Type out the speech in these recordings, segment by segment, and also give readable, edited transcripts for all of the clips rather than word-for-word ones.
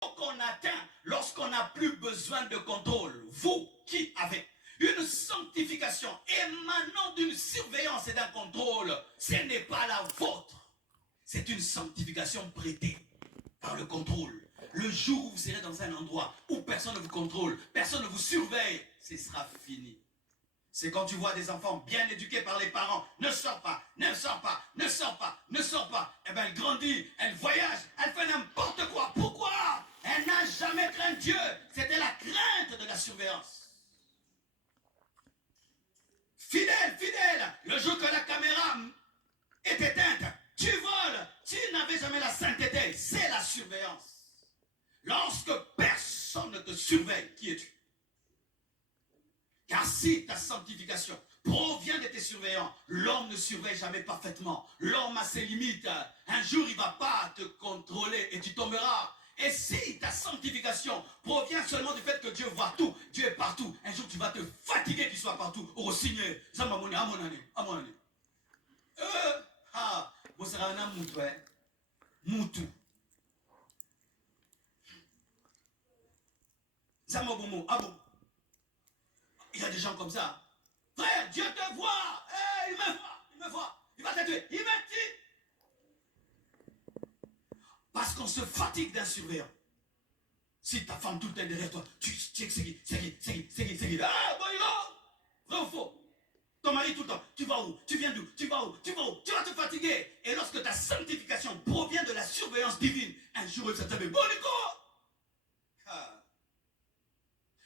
qu'on atteint lorsqu'on n'a plus besoin de contrôle. Vous qui avez une sanctification émanant d'une surveillance et d'un contrôle, ce n'est pas la vôtre. C'est une sanctification prêtée par le contrôle. Le jour où vous serez dans un endroit où personne ne vous contrôle, personne ne vous surveille, ce sera fini. C'est quand tu vois des enfants bien éduqués par les parents, ne sors pas, ne sors pas, ne sors pas, ne sors pas. Eh bien, elle grandit, elle voyage, elle fait n'importe quoi. Pourquoi? Elle n'a jamais craint Dieu. C'était la crainte de la surveillance. Fidèle, fidèle, le jour que la caméra est éteinte, tu voles, tu n'avais jamais la sainteté. C'est la surveillance. Lorsque personne ne te surveille, qui es-tu? Car si ta sanctification provient de tes surveillants, l'homme ne surveille jamais parfaitement. L'homme a ses limites. Un jour, il ne va pas te contrôler et tu tomberas. Et si ta sanctification provient seulement du fait que Dieu voit tout, Dieu est partout, un jour tu vas te fatiguer qu'il soit partout. Au signé, ça m'a monné, à mon année, à mon année. Vous serez un moutou, hein? Moutou. Ça m'a bon, ah bon. Il y a des gens comme ça. Frère, Dieu te voit. Hey, il me voit. Il va te tuer. Il me tue. Parce qu'on se fatigue d'un surveillant. Si ta femme tout le temps est derrière toi, tu sais que c'est qui. Ah, bon, il va. Vrai ou faux? Ton mari tout le temps, tu vas où? Tu viens d'où? Tu vas où? Tu vas où? Tu vas te fatiguer. Et lorsque ta sanctification provient de la surveillance divine, un jour, ça te fait bon, Nico.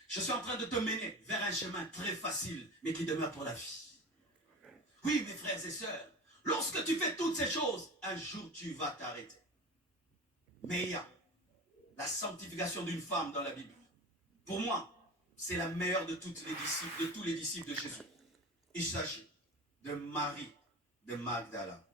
Je suis en train de te mener vers un chemin très facile, mais qui demeure pour la vie. Oui, mes frères et sœurs, lorsque tu fais toutes ces choses, un jour tu vas t'arrêter. Mais il y a la sanctification d'une femme dans la Bible. Pour moi, c'est la meilleure de toutes les disciples, de tous les disciples de Jésus. Il s'agit de Marie de Magdala.